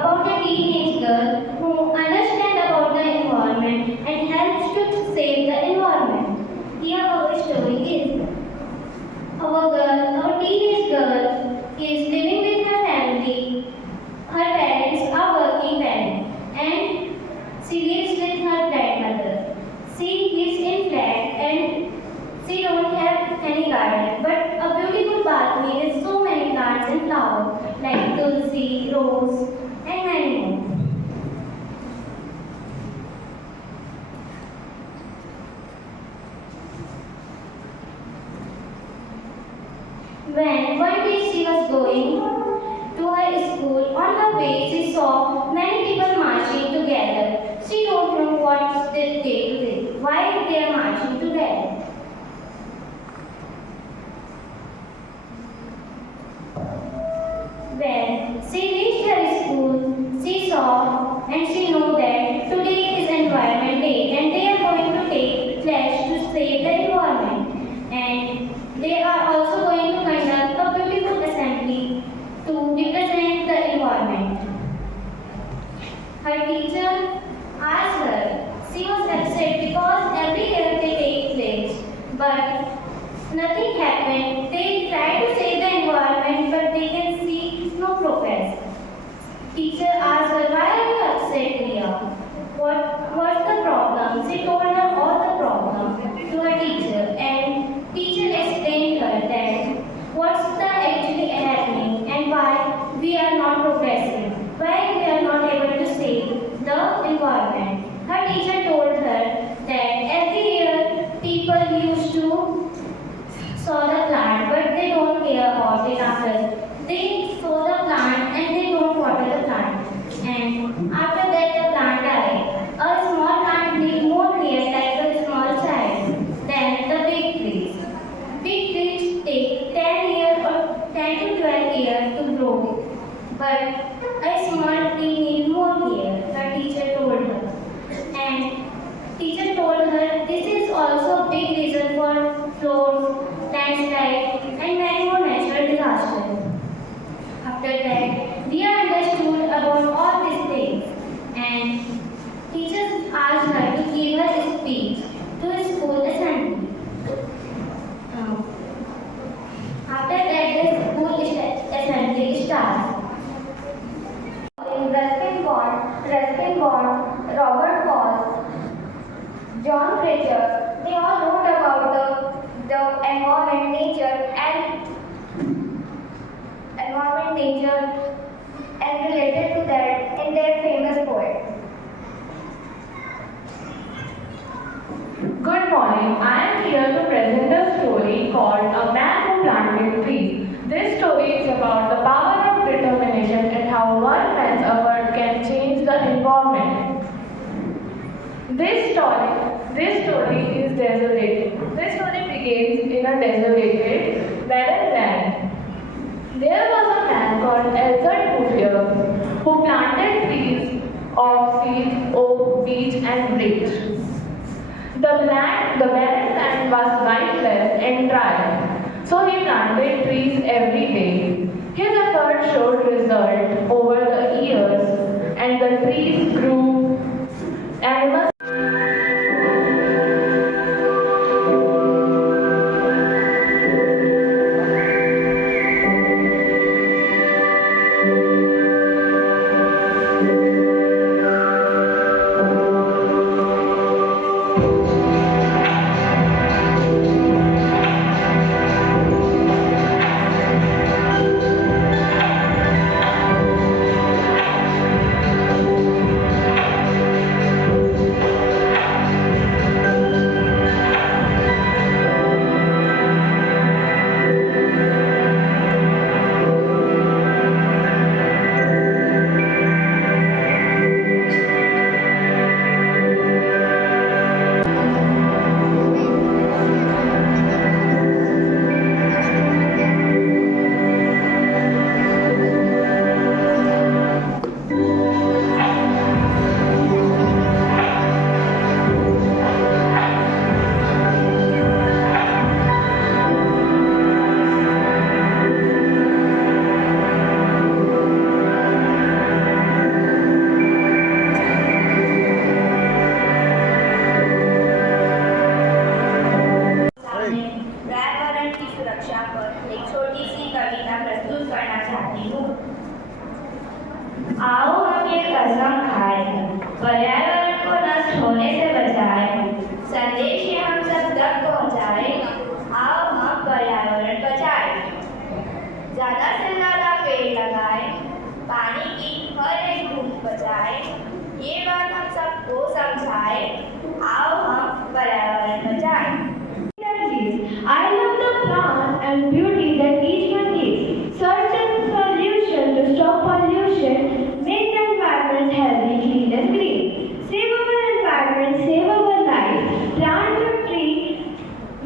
about a teenage girl who understands about the environment and helps to save the environment. Here our story is. Our teenage girl is living with her family. Her parents are working parents and she lives with her grandmother. She lives in flat and she don't have any garden, but a beautiful balcony with so many plants and flowers like tulsi, rose, and many more. When one day she was going to her school, on her way she saw many people marching together. She don't know what they do, why they are marching together. When she reached her school, she saw and she knew that today is Environment Day and they are going to take pledge to save the environment. And they are also going to conduct a beautiful assembly to represent the environment. Her teacher asked her. She was upset because every year they take pledge, but nothing happened. They tried to save the environment, but they can see no progress. Teacher asked her, "Why are you upset, Riya? What's the problem?" She told her all the problem to her teacher, and teacher explained her that what's the actually happening and why we are not progressing, why we are not able to save the environment. Her teacher told her that every year people used to sow the plant, but they don't care about it after. They sow the plant and they don't water the plant. And after that the plant died. A small plant needs more care like a small child than the big trees. Big trees take 10 years or 10 to 12 years to grow. But a small tree needs more care, the teacher told her. And teacher told her this is also a big reason for floods, landslides, and many more natural disasters. After that, we understood about all these things, and teachers asked her to give her speech to a school assembly. After that, the school assembly starts. Ruskin Bond, Robert Paul, John Fletcher, they all wrote about the environment, nature and related to that in their famous poem. Good morning. I am here to present a story called A Man Who Planted Trees. This story is about the power of determination and how one man's effort can change the environment. This story is desolated. This story begins in a desolated, barren land. There was a man called Elzad Bouvier who planted trees of seeds, oak, beech, and birch. The barren land was wifeless and dry, so he planted trees every day. His effort showed result over the years, and the trees grew. Animals ज़्यादा से ज़्यादा पेड़ लगाएं, पानी की हर एक बूंद बचाएं। ये बात हम सबको समझाएं। आओ हम पर्यावरण बचाएं। I love the plant and beauty that each one gives. Search and solution to stop pollution, make the environment healthy, clean and green. Save our environment, save our life. Plant a tree,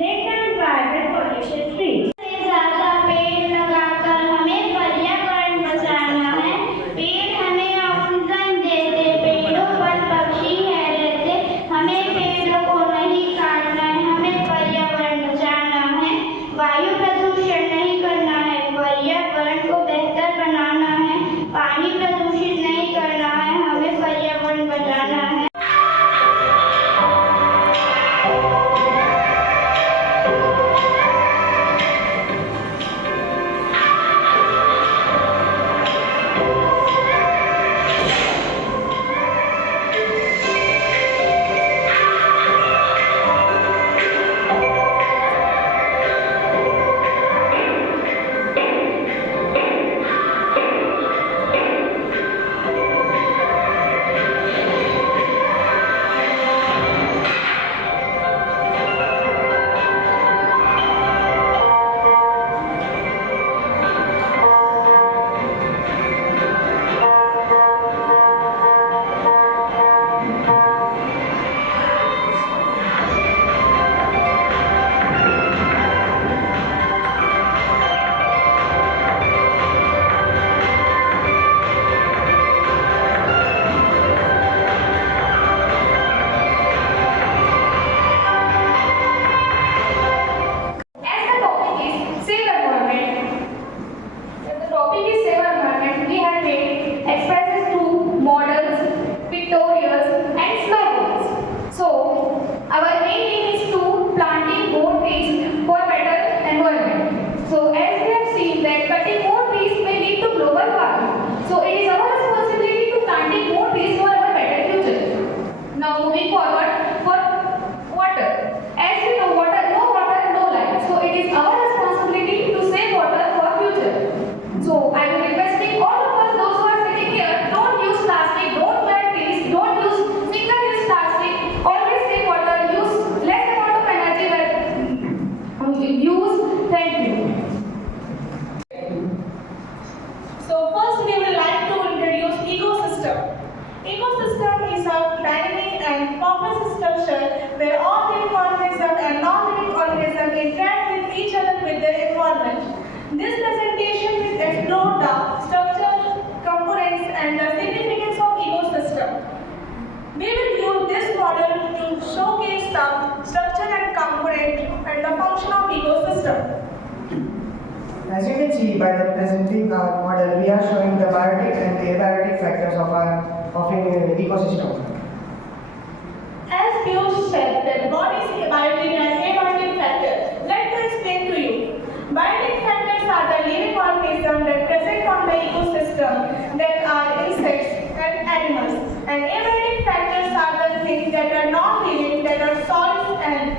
make the environment pollution free. से ज़्यादा पेड़ लगाकर हमें पर्यावरण बचाना है। पेड़ हमें ऑक्सीजन देते, पेड़ों पर पक्षी है रहते। हमें पेड़ों को नहीं काटना है, हमें पर्यावरण बचाना है। वायु प्रदूषण नहीं करना है, पर्यावरण को बेहतर बनाना है। पानी प्रदूषित नहीं करना है, हमें पर्यावरण बचाना है। We have made expresses through models, pictorials, and slogans. So, our main aim is to planting more trees for better environment. So, as we have seen that cutting more trees may lead to global warming. So, it is our responsibility to planting more trees for our better future. Now, moving forward for water. As we know, no water, no life. So, it is our responsibility to save water for future. So, I will requesting all of us, those who are sitting here, don't use plastic, don't plant trees, don't use single-use plastic, always save water, use less amount of energy when use. Thank you. So first we would like to introduce ecosystem. Ecosystem is a dynamic and complex structure where all living organisms and non-living organisms interact with each other with their environment. This presentation will explore the structure, components and the significance of ecosystem. We will use this model to showcase the structure and component and the function of ecosystem. As you can see by the presenting our model, we are showing the biotic and the abiotic factors of an ecosystem. As Piyush said that what is biotic and abiotic factor, let me explain to you. Biotic factors are the living organisms that present on the ecosystem that are insects and animals. And abiotic factors are the things that are non-living, that are solids and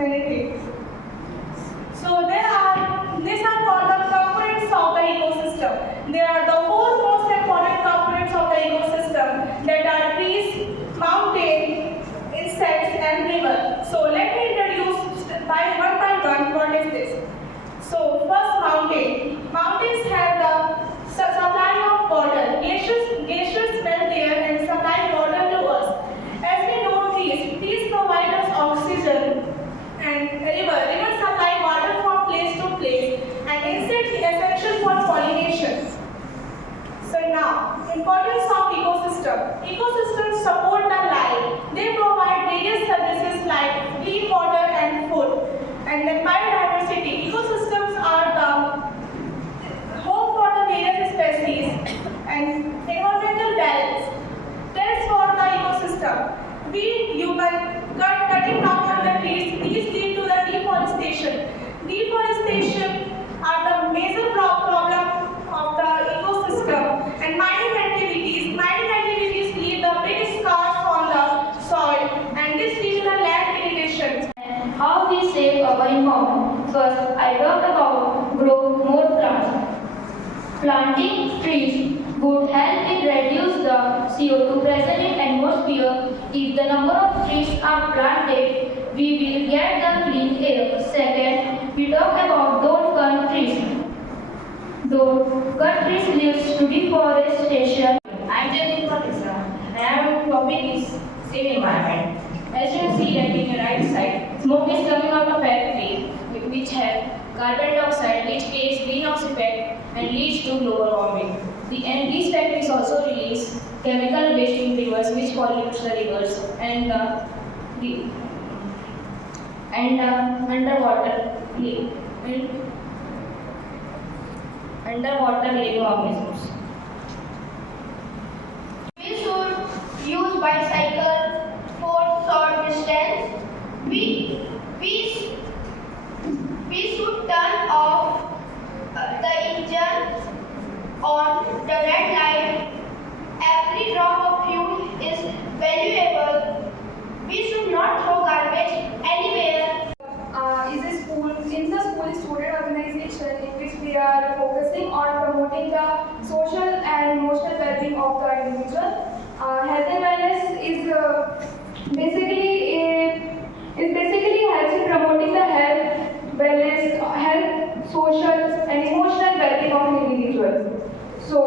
anything. So these are called the components of the ecosystem. There are the four most important components of the ecosystem that are trees, mountain, insects and river. So let me introduce by one what is this. So first mountain. Mountains have the supply of water. Glaciers melt there and supply water to us. As we know trees provide us oxygen, and rivers supply water from place to place, and insects essential for pollination. So now, importance of ecosystem. Ecosystems support the life. They provide various services like clean water and food. And then biodiversity. Ecosystems are the home for the various species and environmental balance. That's for the ecosystem. We human cutting down on the trees, these lead to the deforestation. Deforestation are the major problem of the ecosystem, and mining activities leave the big scars on the soil, and this leads to the land degradation. How we save our environment. First, I talk about grow more plants. Planting trees would help in reduce the CO2 present in atmosphere. If the number of trees are planted, we will get the clean air. Second, we talk about don't cut trees. Don't cut trees leads to deforestation. I am Jatin Patisa and our topic is safe environment. As you can see that in the right side, smoke is coming out of factory which have carbon dioxide which creates greenhouse effect and leads to global warming. And these factories also release chemical waste in rivers which pollutes the rivers and underwater living organisms. We should use bicycle for short distance. We should turn off the engine on the red light. Every drop of fuel is valuable. We should not throw garbage anywhere. Is a school in the school student organization in which we are focusing on promoting the social and emotional well-being of the individual. Health and wellness is basically helps in promoting the health, social and emotional well-being of an individual. So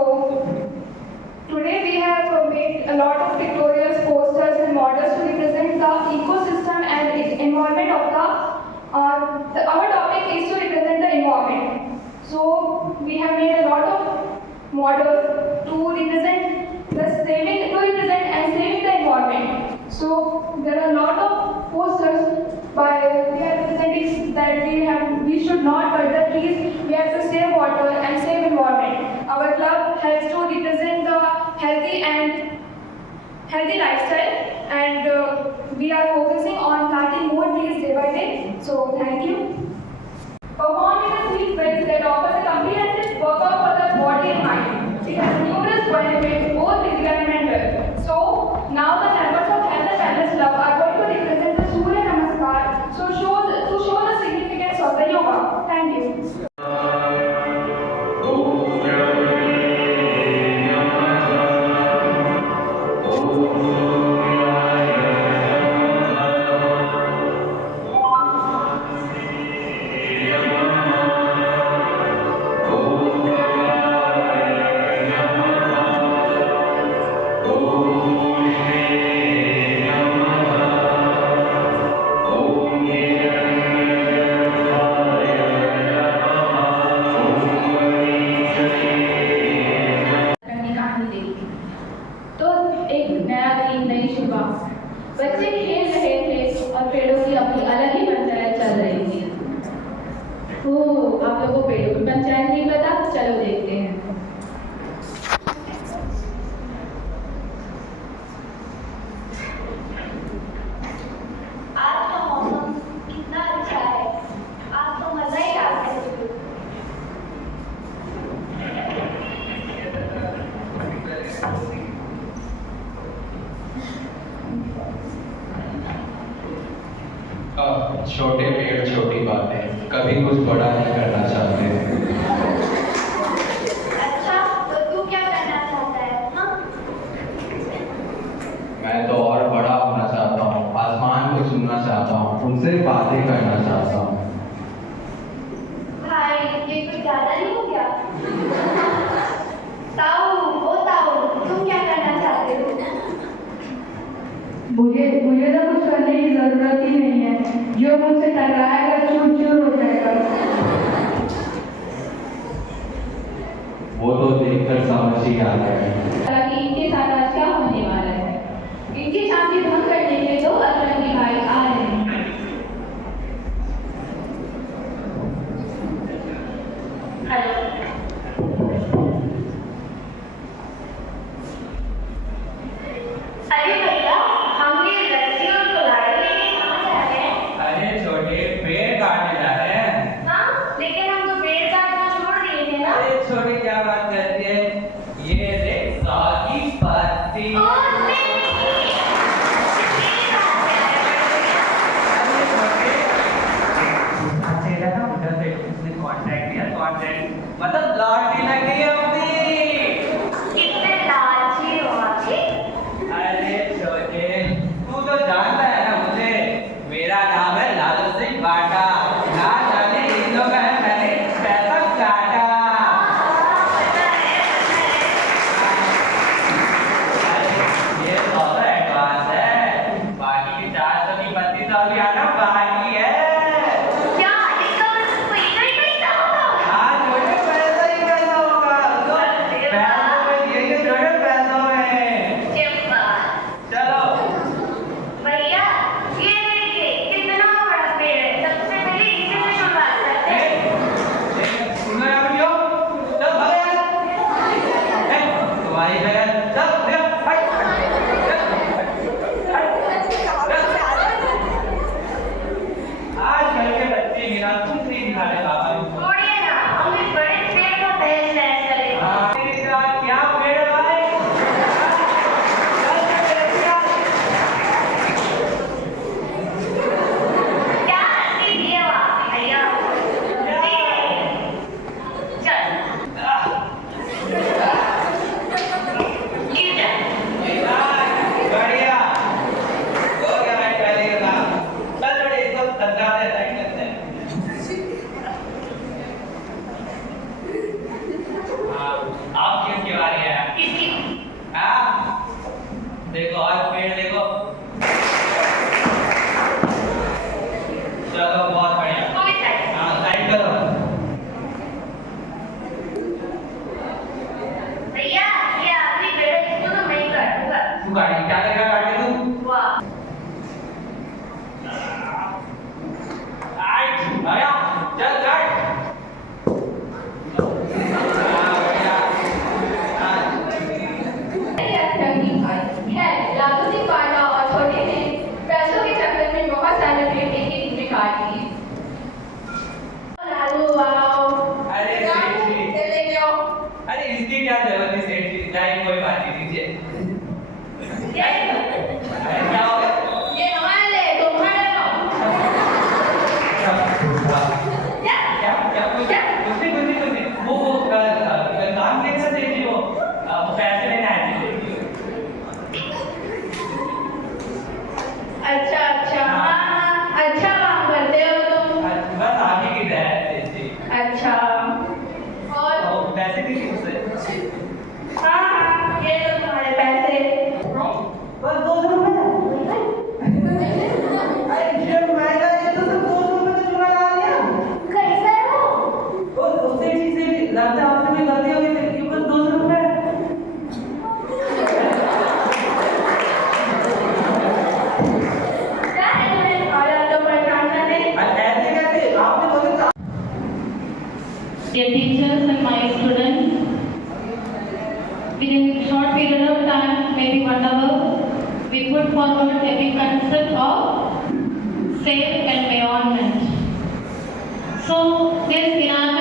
today we have made a lot of pictorials, posters and models to represent the ecosystem and environment of our topic is to represent the environment. So we have made a lot of models to represent and saving the environment. So there are a lot of posters by we are representing that we should not cut the trees, we have to save water and save environment. Our club helps to represent the healthy lifestyle and we are focusing on planting more trees day by day. So thank you. Perform in a sequence that offers a comprehensive workout for the body and mind. It has numerous benefits, both physical and mental. So now the members of Health and Wellness Club are going to represent the Surya Namaskar to show the significance of the yoga. Thank you. बच्चे खेल रहे थे और पेड़ों की अपनी अलग ही पंचायत चल रही थी। आप लोगों को पेड़ों की पंचायत नहीं पता? चलो देखते हैं। आज का मौसम कितना अच्छा है, आज तो मजा ही आ गया। छोटे पेड़ छोटी बातें, कभी कुछ बड़ा नहीं करना चाहते। अच्छा, तो तू क्या करना चाहता है? हाँ? मैं तो और बड़ा होना चाहता हूँ, आसमान को छूना चाहता हूँ, उनसे बातें करना चाहता हूँ। भाई, ये कुछ ज्यादा नहीं हो गया? ताऊ, तुम क्या करना चाहते हो? मुझे तो कुछ करने की जरूरत ही नहीं है, जो मुझसे टकराएगा चूर चूर हो जाएगा। वो तो देखकर समझ ही आ गया। हालांकि इनके साथ आज क्या होने वाला है? इनकी शांति भंग करने के लिए दो अतरंगी भाई आ रहे हैं। अरे भैया, हम ये रस्सी और कुल्हाड़ी लेके कहाँ जा रहे हैं? अरे छोटे पेड़ काटने जा रहे हैं। हाँ, लेकिन हम तो पेड़ काटना छोड़ दिए थे ना। अरे छोटे क्या बात करती है? ये देख 100 की पत्ती। और नहीं। कभी आना बाकी है। क्या इसका पैसा ही पैसा होगा? हाँ छोटे पैसा ही पैसा होगा। तो पैसों में ये छोटे पैसों में। चप्पा चलो भैया ये देखिए कितना बड़ा पेड़ है। सबसे पहले इसी से शुरुआत करते हैं। सुनो यार क्यों? चल भाग यार। तुम्हारी जगह चल आज कल के बच्चे गिरा कुछ नहीं दिखाने बाबा। छोड़िए ना, हम इस बड़े पेड़ को तहस नहस करेंगे। हाँ तेरा क्या पेड़ है भाई? चल क्या सीधी है वहाँ भैया? चल गिर जा। बढ़िया हो गया मैं पहले ही था। चल बड़े इसको धंधा दे साइड करते हैं। हाँ आप किसकी बारी है? किसकी? हाँ देखो और पेड़ देखो। चलो बहुत बढ़िया। कोई साइड। हाँ साइड करो। भैया ये आखिरी पेड़ है, इसको तो मैं ही काटूंगा। तू गाड़ी क्या करेगा काट के तू? वाह आइट आया चल काट। हाँ बढ़िया। हाँ लालू सिंह बांटा और छोटे ने पैसों के चक्कर में बहुत सारे पेड़ एक ही दिन में काट लिए। लालू आओ। अरे सेठ जी। ये लेके आओ। अरे इसकी क्या जरूरत है सेठ जी? जाए कोई बात नहीं दीजिए। अरे क्या हो गया? ये हमारे लिए तुम्हारे लो। क्या क्या कुछ नहीं वो काम नहीं था सेठ जी। वो पैसे लेने आए थे सेठ जी। अच्छा हाँ अच्छा काम करते हो तुम। बस आप ही की दया है सेठ जी। अच्छा और तो पैसे दीजिए मुझसे। हाँ ये लो तुम्हारे पैसे। बस 200 रुपए। अरे जब मैं गया तो 200 रुपए तो चुरा ला लिया। कैसा है वो? और उससे चीज से लगता है आपसे कोई गलती हो गई सेठ जी। बस 200 रुपए। क्या है तुम्हें और तो परेशान करने। ऐसे कैसे आपने बोले Dear teachers and my students, within a short period of time, maybe 1 hour, we put forward a big concept of safe environment. So, this in our